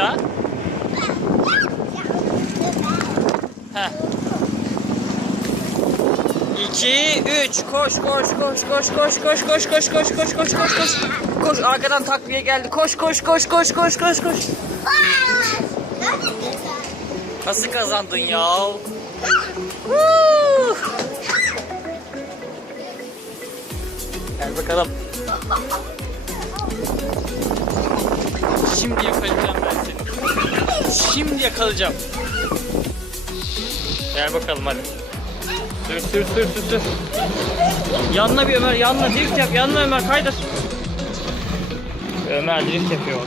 daha. Heh. İki, üç. Koş, koş, koş, koş, koş, koş, koş, koş, koş, koş, koş, koş, koş. Koş, arkadan takviye geldi. Koş, koş, koş, koş, koş, koş, koş. Nasıl kazandın ya? Gel bakalım. Şimdi yakalayacağım. Şimdi yakalayacağım. Gel bakalım hadi. Sür sür sür sür sür. Yanına bir Ömer yanına drift yap. Yanına Ömer kaydır. Ömer drift yapıyor.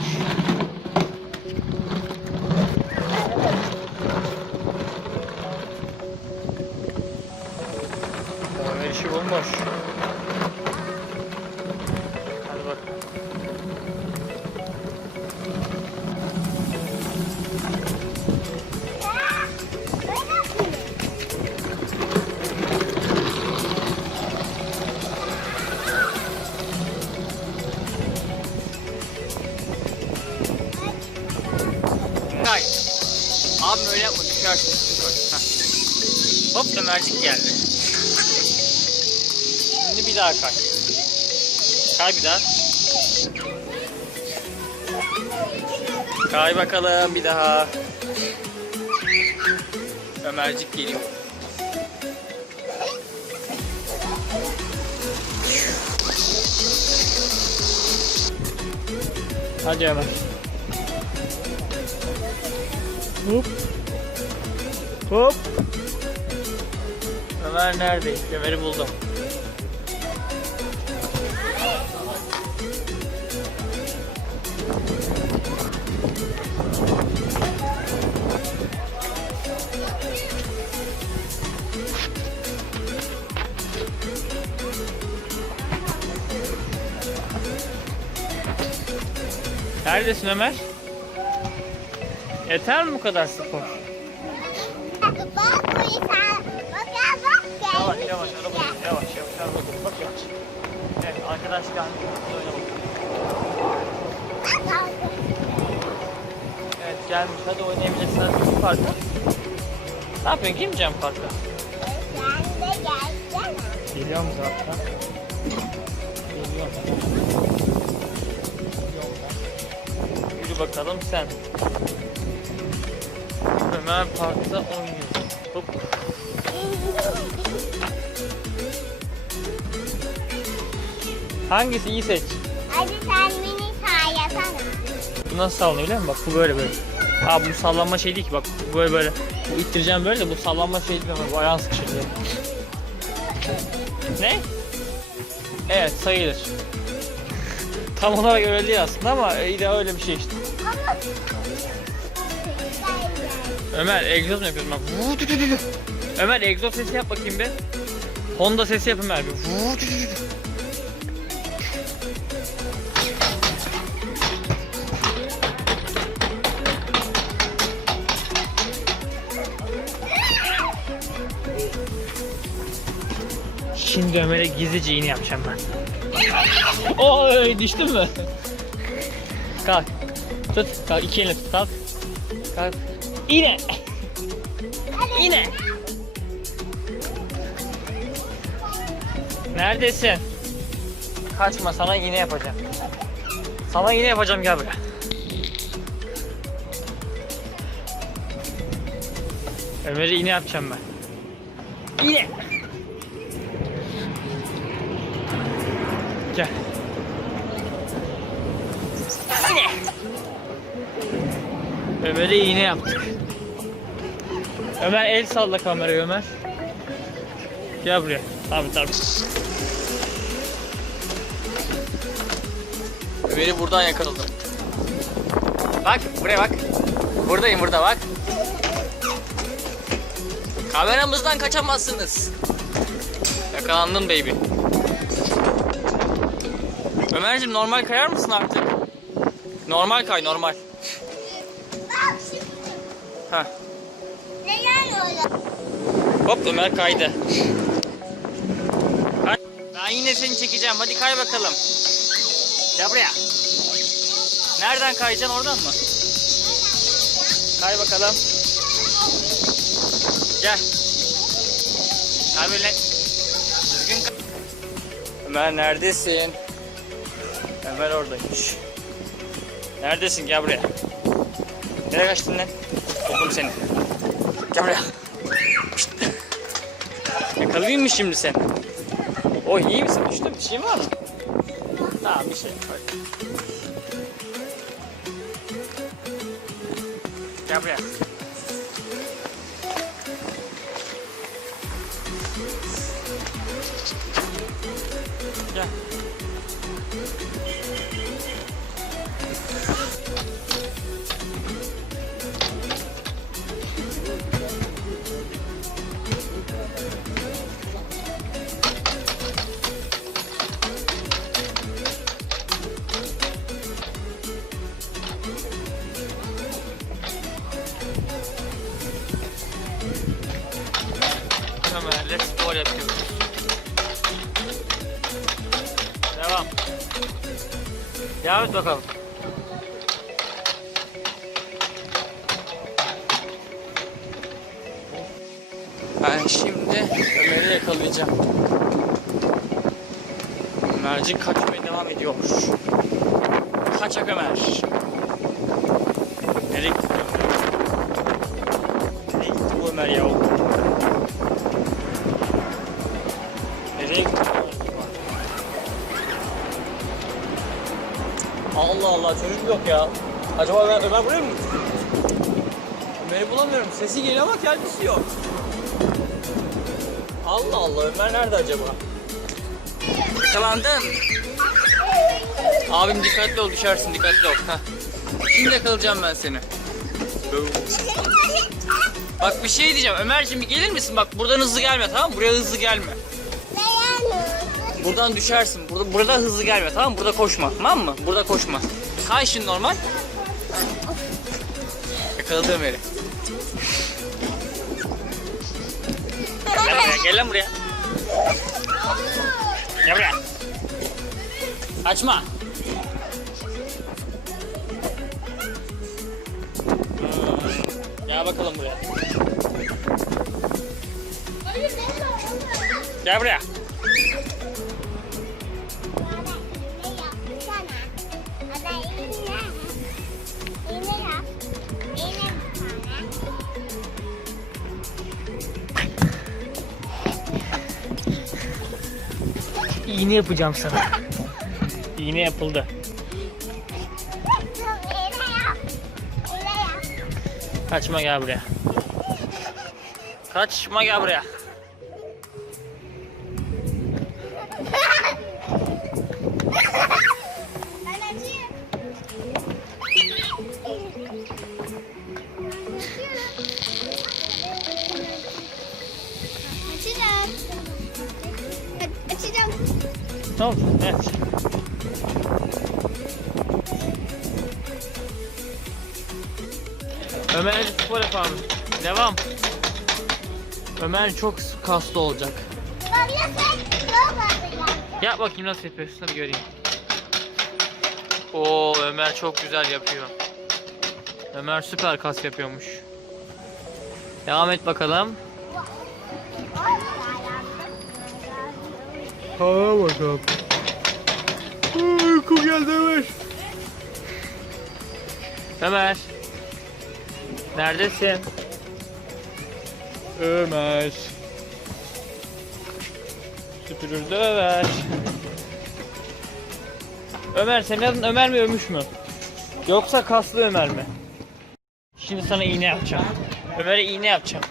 Kay. Abim öyle yapma düşersin. Heh. Hop Ömercik geldi. Şimdi bir daha kay. Kay bir daha. Kay bakalım bir daha. Ömercik geliyor. Hadi Ömer. Hop. Hop. Ömer nerede? Ömer'i buldum. Neredesin Ömer? Yeter mi bu kadar spor? Bak bu insan. Bak ya bak Yavaş gelmiş yavaş araba işte. yavaş yavaş yavaş bak yavaş. Evet arkadaşlar oynamak. Bak abi. Evet gelmiş hadi oynayabilirsin hadi parka. Ne yapıyorsun girmeyeceğim parka. Sen de gelsene. Geliyorum zaten. Geliyorum. Yürü bakalım sen. Ömer parkta oynuyor. Hop. Hangisi iyi seç. Hadi sen mini sayasana. Bu nasıl sallanıyor biliyor musun? Bak bu böyle böyle. Aa bu sallanma şey değil ki bak bu böyle böyle. Bu ittireceğim böyle de bu sallanma şey değil bak bu ayağın sıkışıyor. Ne? Evet sayılır. Tam olarak öyle değil aslında ama iyi de öyle bir şey işte. Ama Ömer egzoz mu yapıyorsun bak. Ömer egzoz sesi yap bakayım bir. Honda sesi yap Ömer bir. Şimdi Ömer'e gizlice iğne yapacağım ben. Oy düştün mü? Kalk. Tut. Kalk iki elini tut. Kalk. Kalk. İğne. İğne. Neredesin? Kaçma sana iğne yapacağım. Sana iğne yapacağım gel buraya. Ömer'e iğne yapacağım ben. İğne. Gel. İğne. Ömer'e iğne yaptık. Ömer el salla kamerayı Ömer. Gel buraya. Tabi tabi. Ömer'i buradan yakaladım. Bak buraya bak. Buradayım burada bak. Kameramızdan kaçamazsınız. Yakalandın baby. Ömerciğim normal kayar mısın artık? Normal kay normal. Hop Ömer kaydı. Ben yine seni çekeceğim. Hadi kay bakalım. Gel buraya. Nereden kayacaksın oradan mı? Kay bakalım. Gel. Kay böyle. Düzgün kay. Ömer neredesin? Ömer oradaymış. Neredesin? Gel buraya. Nereye kaçtın lan? Buldum seni. Gel buraya. Yakalayayım mı şimdi seni? O iyi misin? Düştün bir şey var mı? Tamam bir şey. Hadi. Gel buraya. Ben şimdi Ömer'i yakalayacağım. Ömercik kaçmaya devam ediyor. Kaçak Ömer. Nereye gitti? Nereye gitti bu Ömer ya? Nereye gitti? Allah Allah çocuk yok ya. Acaba Ömer, Ömer buraya mı gitti? Ömer'i bulamıyorum. Sesi geliyor ama kendisi yok. Allah Allah Ömer nerede acaba? Yakalandın. Abim dikkatli ol düşersin dikkatli ol. Heh. Şimdi yakalayacağım ben seni. Bak bir şey diyeceğim. Ömerciğim bir gelir misin? Bak buradan hızlı gelme tamam mı? Buraya hızlı gelme. Buradan düşersin. Burada, burada hızlı gelme tamam mı? Burada koşma tamam mı? Burada koşma. Kay şimdi normal. Yakaladı Ömer'i. Gel buraya, buraya. Gel buraya. Açma. Hmm, Gel bakalım buraya. Gel buraya. İğne yapacağım sana. İğne yapıldı. Kaçma gel buraya. Kaçma gel buraya. Tamam. Evet. Ömer spor yapalım. Devam. Ömer çok kaslı olacak. Yap bakayım nasıl yapıyorsun hadi göreyim. Oo Ömer çok güzel yapıyor. Ömer süper kas yapıyormuş. Devam et bakalım. Ha bakalım. Uyku geldi Ömer. Ömer. Neredesin? Ömer. Süpürürdü Ömer. Ömer senin adın Ömer mi Ömüş mü? Yoksa kaslı Ömer mi? Şimdi sana iğne yapacağım. Ömer'e iğne yapacağım.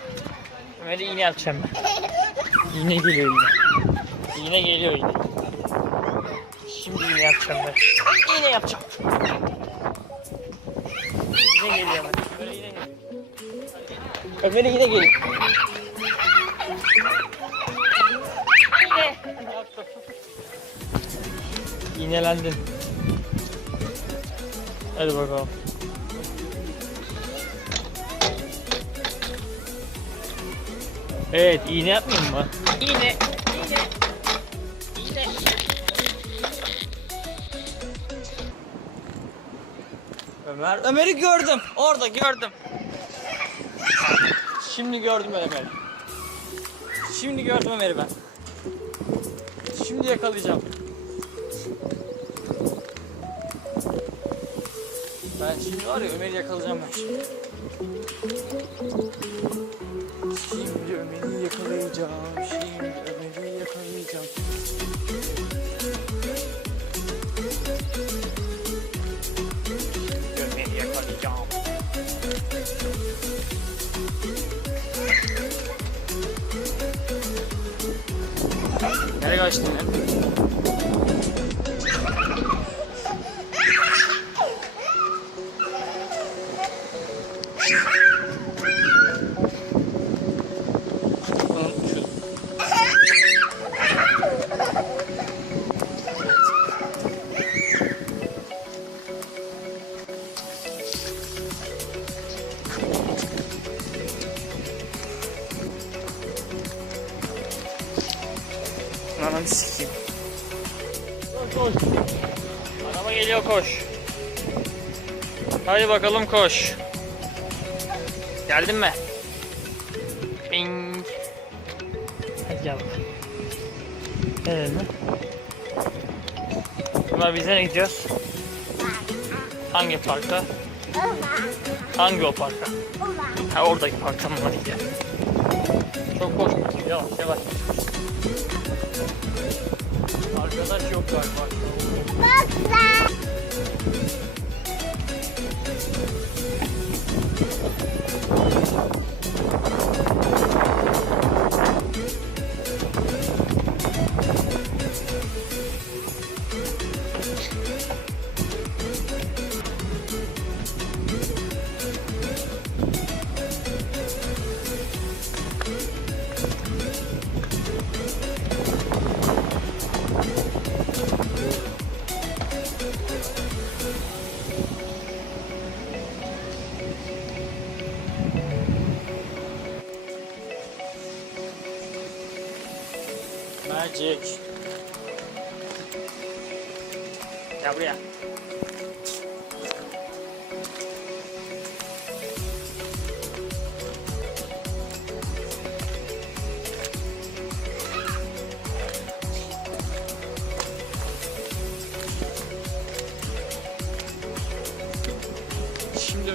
Ömer'e iğne yapacağım ben. İğne geliyor iğne. İğne geliyor iğne. Şimdi iğne yapacağım ben. İğne yapacağım. İğne geliyor Ömer. Ömer'e iğne geliyor. Ömer'e iğne geliyor. İğne. İğnelendin. Hadi bakalım. Evet, iğne yapmayayım mı? İğne. Ömer, Ömer'i gördüm. Orada gördüm. Şimdi gördüm Ömer'i. Şimdi gördüm Ömer'i ben. Şimdi yakalayacağım. Ben şimdi var ya Ömer'i yakalayacağım ben şimdi. Şimdi Ömer'i yakalayacağım. Şimdi Ömer'i yakalayacağım. Nereye kaçtın ya? Bunun bakalım koş. Geldin mi? Bing. Hadi gel bakalım. Gel elime. Bunlar bize ne gidiyoruz? Hangi parka? Hangi o parka? Ha oradaki parkta mı hadi gidelim. Çok koşma. Yavaş yavaş. Arkadaş yok galiba. Bak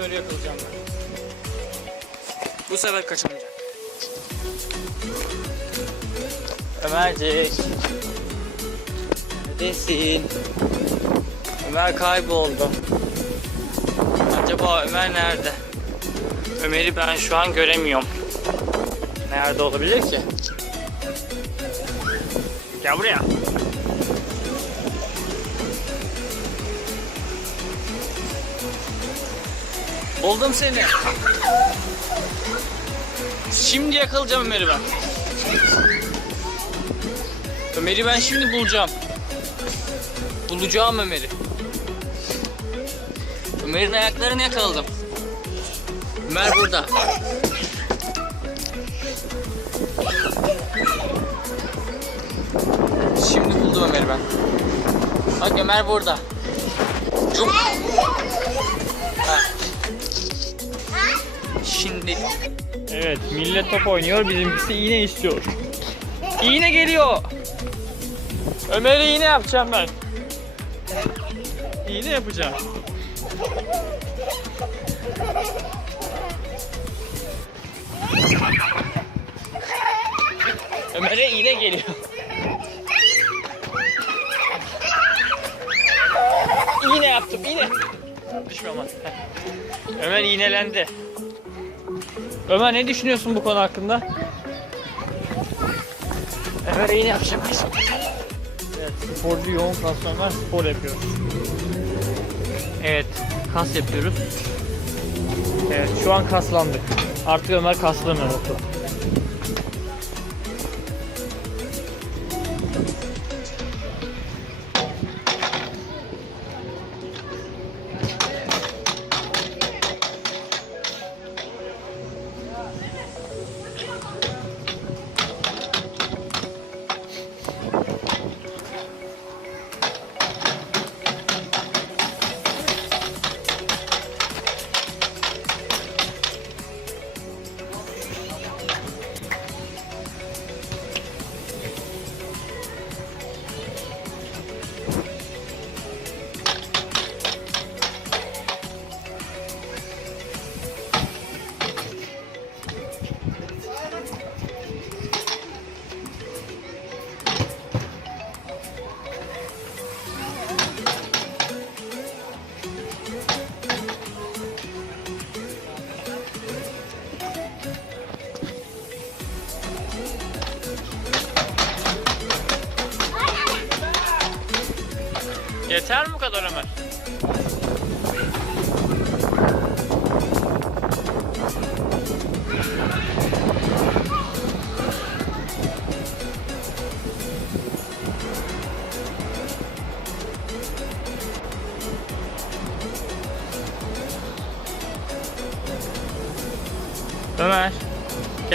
Ömer'i yakalayacağım ben. Bu sefer kaçamayacak. Ömercik. Neredesin? Ömer kayboldu. Acaba Ömer nerede? Ömer'i ben şu an göremiyorum. Nerede olabilir ki? Gel buraya. Buldum seni. Şimdi yakalayacağım Ömer'i ben. Ömer'i ben şimdi bulacağım. Bulacağım Ömer'i. Ömer'in ayaklarını yakaladım. Ömer burada. Şimdi buldum Ömer'i ben. Bak Ömer burada. Cum. Şimdi. Evet millet top oynuyor bizimkisi iğne istiyor. İğne geliyor. Ömer'e iğne yapacağım ben. İğne yapacağım. Ömer'e iğne geliyor. İğne yaptım, iğne. Düşme ama. Ömer iğnelendi. Ömer ne düşünüyorsun bu konu hakkında? Ömer'e iğne yapacağım. Evet, sporcu yoğun kaslı Ömer spor yapıyor. Evet, kas yapıyoruz. Evet, şu an kaslandık. Artık Ömer kaslanıyor.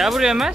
Gel buraya Ömer.